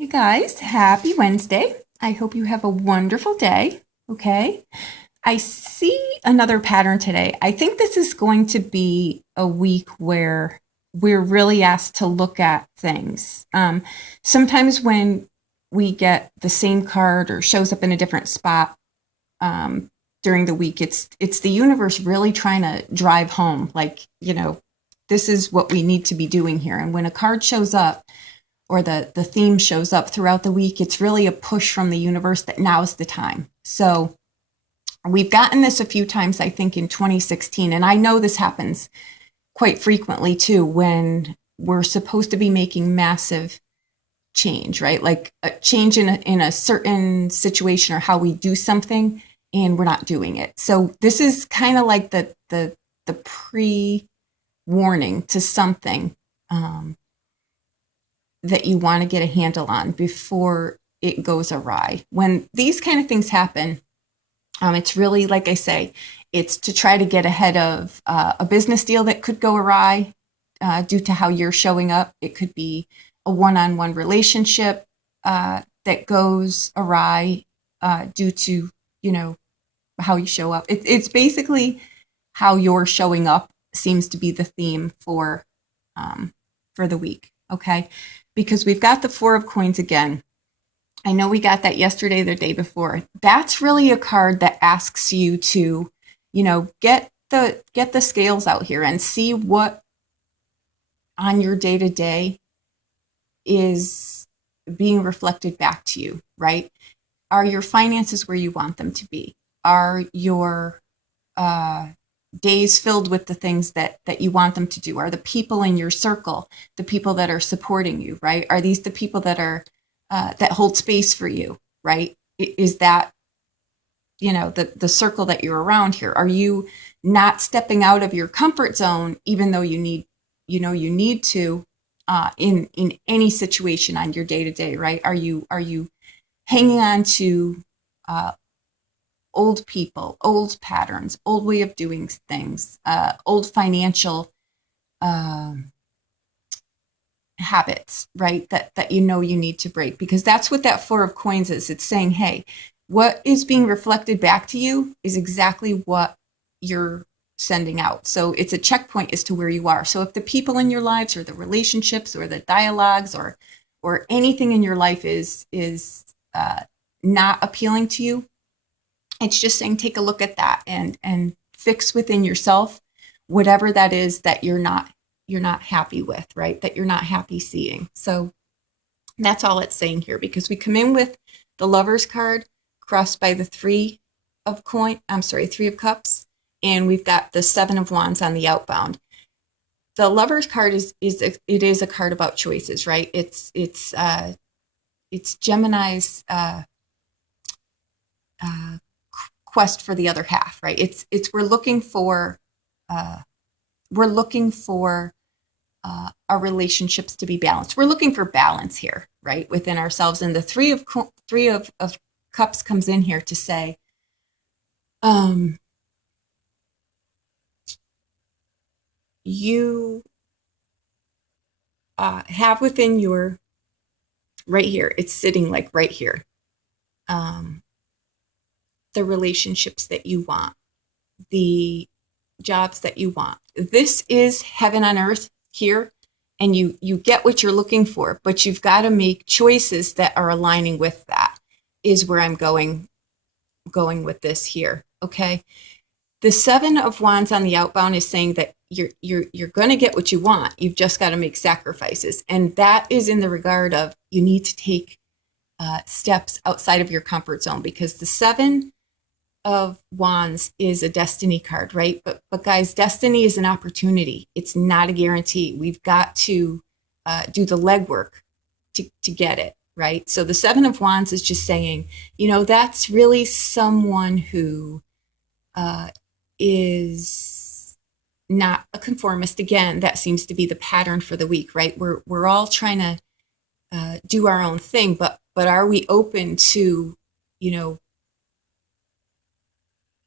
Hey guys, happy Wednesday. I hope you have a wonderful day. Okay. I see another pattern today. I think this is going to be a week where we're really asked to look at things. Sometimes when we get the same card or shows up in a different spot um, during the week, it's the universe really trying to drive home, like, this is what we need to be doing here. And when a card shows up, or the theme shows up throughout the week, it's really a push from the universe that now's the time. So we've gotten this a few times, I think, in 2016. And I know this happens quite frequently too, when we're supposed to be making massive change, right? Like a change in a certain situation or how we do something, and we're not doing it. So this is kind of like the pre-warning to something that you want to get a handle on before it goes awry. When these kind of things happen, it's really, like I say, it's to try to get ahead of a business deal that could go awry due to how you're showing up. It could be a one-on-one relationship that goes awry due to, how you show up. It's basically how you're showing up seems to be the theme for the week, okay? Because we've got the Four of Coins again. I know we got that yesterday, the day before. That's really a card that asks you to, get the scales out here and see what on your day-to-day is being reflected back to you, right? Are your finances where you want them to be? Are your days filled with the things that you want them to do? Are the people in your circle the people that are supporting you, right? Are these the people that are that hold space for you, right? Is that the circle that you're around here? Are you not stepping out of your comfort zone even though you need to in any situation on your day-to-day, right? Are you hanging on to old people, old patterns, old way of doing things, old financial habits, right? That you need to break? Because that's what that Four of Coins is. It's saying, hey, what is being reflected back to you is exactly what you're sending out. So it's a checkpoint as to where you are. So if the people in your lives or the relationships or the dialogues or anything in your life is not appealing to you, it's just saying, take a look at that and fix within yourself whatever that is that you're not happy with, right? That you're not happy seeing. So that's all it's saying here, because we come in with the Lover's card crossed by the Three of Cups, and we've got the Seven of Wands on the outbound. The Lover's card is a card about choices, right? It's Gemini's quest for the other half, right? It's we're looking for our relationships to be balanced. We're looking for balance here, right, within ourselves. And the Three of Cups comes in here to say, you have within your right here. It's sitting like right here. The relationships that you want, the jobs that you want. This is heaven on earth here, and you get what you're looking for, but you've got to make choices that are aligning with that, is where I'm going with this here, okay? The Seven of Wands on the outbound is saying that you're going to get what you want. You've just got to make sacrifices, and that is in the regard of you need to take steps outside of your comfort zone, because the Seven of Wands is a destiny card, right? But guys, destiny is an opportunity. It's not a guarantee. We've got to do the legwork to get it, right? So the Seven of Wands is just saying, that's really someone who is not a conformist. Again, that seems to be the pattern for the week, right? We're all trying to do our own thing, but are we open to,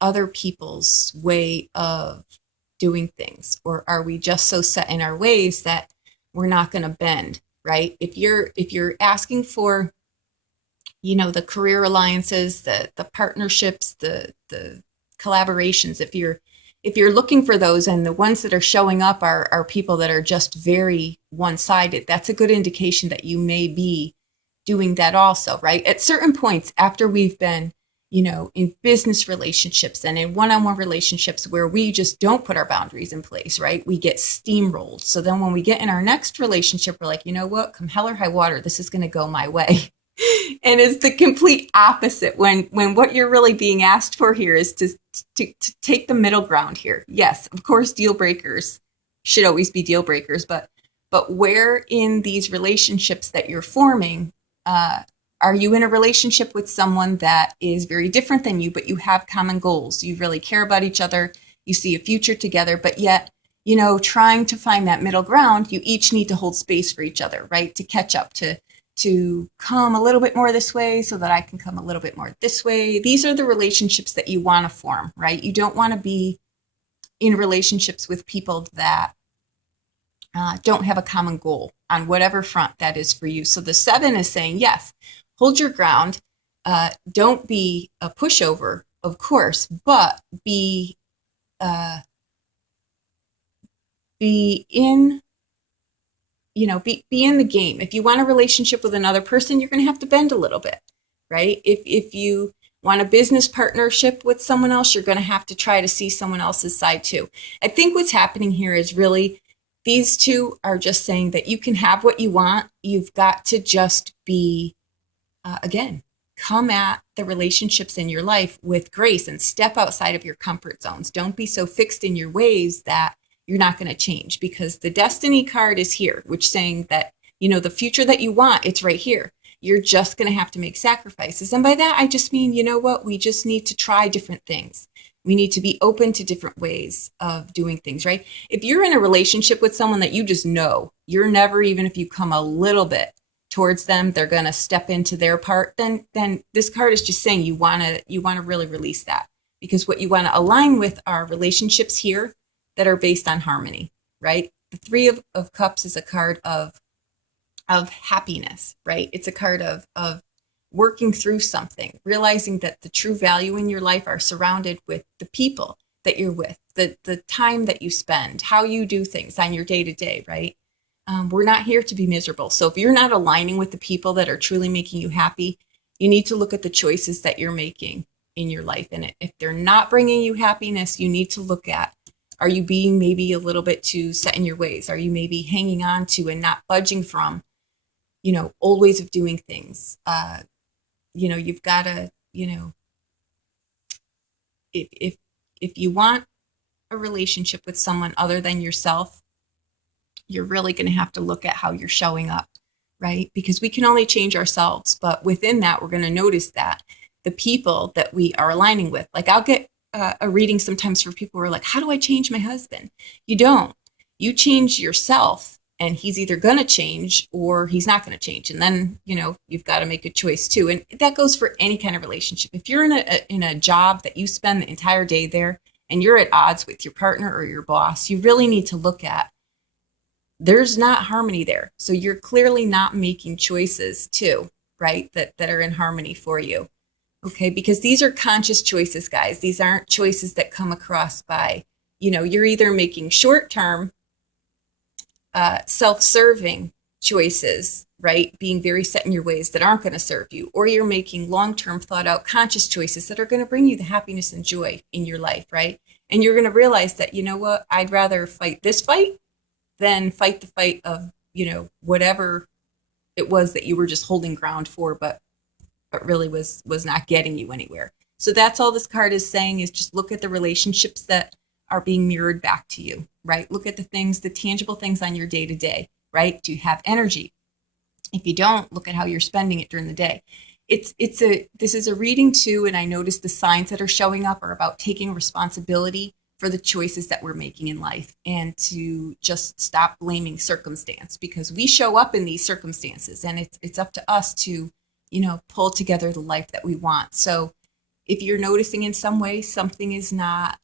other people's way of doing things? Or are we just so set in our ways that we're not going to bend, right? If you're asking for, the career alliances, the partnerships, the collaborations, if you're looking for those and the ones that are showing up are people that are just very one-sided, that's a good indication that you may be doing that also, right? At certain points after we've been, in business relationships and in one-on-one relationships where we just don't put our boundaries in place, right? We get steamrolled. So then when we get in our next relationship, we're like, you know what, come hell or high water, this is going to go my way. And it's the complete opposite when what you're really being asked for here is to take the middle ground here. Yes, of course, deal breakers should always be deal breakers, but where in these relationships that you're forming, are you in a relationship with someone that is very different than you, but you have common goals? You really care about each other. You see a future together, but yet, trying to find that middle ground, you each need to hold space for each other, right? To catch up, to come a little bit more this way so that I can come a little bit more this way. These are the relationships that you want to form, right? You don't want to be in relationships with people that don't have a common goal on whatever front that is for you. So the 7 is saying, yes, hold your ground. Don't be a pushover, of course, but be in be in the game. If you want a relationship with another person, you're going to have to bend a little bit, right? If you want a business partnership with someone else, you're going to have to try to see someone else's side too. I think what's happening here is really these two are just saying that you can have what you want. You've got to just be, again, come at the relationships in your life with grace and step outside of your comfort zones. Don't be so fixed in your ways that you're not going to change, because the destiny card is here, which saying that, the future that you want, it's right here. You're just going to have to make sacrifices. And by that, I just mean, we just need to try different things. We need to be open to different ways of doing things, right? If you're in a relationship with someone that you just know, you're never, even if you come a little bit towards them, they're going to step into their part, then this card is just saying you want to really release that, because what you want to align with are relationships here that are based on harmony, right? The 3 of Cups is a card of happiness, right? It's a card of working through something, realizing that the true value in your life are surrounded with the people that you're with, the time that you spend, how you do things on your day-to-day, right? We're not here to be miserable. So if you're not aligning with the people that are truly making you happy, you need to look at the choices that you're making in your life. And if they're not bringing you happiness, you need to look at, are you being maybe a little bit too set in your ways? Are you maybe hanging on to and not budging from, old ways of doing things? You've got to, if you want a relationship with someone other than yourself, you're really going to have to look at how you're showing up, right? Because we can only change ourselves, but within that, we're going to notice that the people that we are aligning with, like I'll get a reading sometimes for people who are like, how do I change my husband? You don't. You change yourself, and he's either going to change or he's not going to change. And then, you've got to make a choice too. And that goes for any kind of relationship. If you're in a job that you spend the entire day there and you're at odds with your partner or your boss, you really need to look at, there's not harmony there. So you're clearly not making choices too, right? That are in harmony for you. Okay, because these are conscious choices, guys. These aren't choices that come across by, you're either making short-term, self-serving choices, right? Being very set in your ways that aren't going to serve you, or you're making long-term, thought-out, conscious choices that are going to bring you the happiness and joy in your life, right? And you're going to realize that, I'd rather fight this fight than fight the fight of, whatever it was that you were just holding ground for, but really was not getting you anywhere. So that's all this card is saying, is just look at the relationships that are being mirrored back to you, right? Look at the things, the tangible things on your day-to-day, right? Do you have energy? If you don't, look at how you're spending it during the day. This is a reading too, and I noticed the signs that are showing up are about taking responsibility for the choices that we're making in life, and to just stop blaming circumstance, because we show up in these circumstances, and it's up to us to pull together the life that we want. So if you're noticing in some way something is not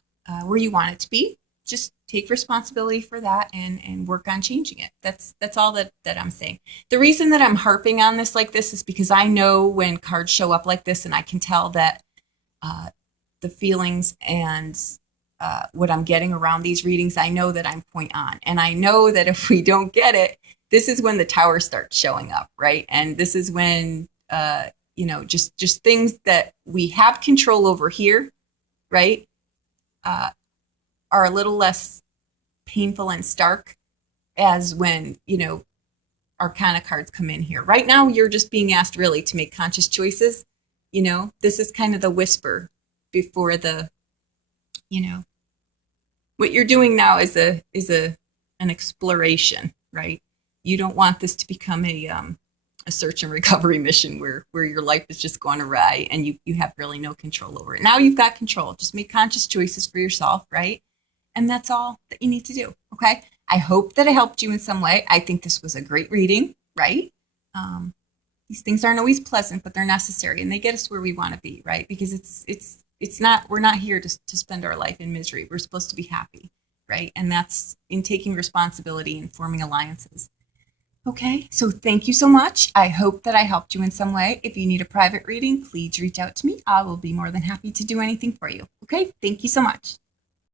where you want it to be, just take responsibility for that and work on changing it. That's all that I'm saying. The reason that I'm harping on this like this is because I know when cards show up like this, and I can tell that the feelings and what I'm getting around these readings, I know that I'm point on. And I know that if we don't get it, this is when the tower starts showing up, right? And this is when, just things that we have control over here, right, are a little less painful and stark as when, Arcana cards come in here. Right now, you're just being asked really to make conscious choices. This is kind of the whisper before the, what you're doing now is an exploration, right? You don't want this to become a search and recovery mission where your life is just going awry and you have really no control over it. Now you've got control. Just make conscious choices for yourself, right? And that's all that you need to do, okay? I hope that I helped you in some way. I think this was a great reading, right? These things aren't always pleasant, but they're necessary, and they get us where we want to be, right? Because it's not, we're not here to spend our life in misery. We're supposed to be happy, right? And that's in taking responsibility and forming alliances. Okay, so thank you so much. I hope that I helped you in some way. If you need a private reading, please reach out to me. I will be more than happy to do anything for you. Okay, thank you so much.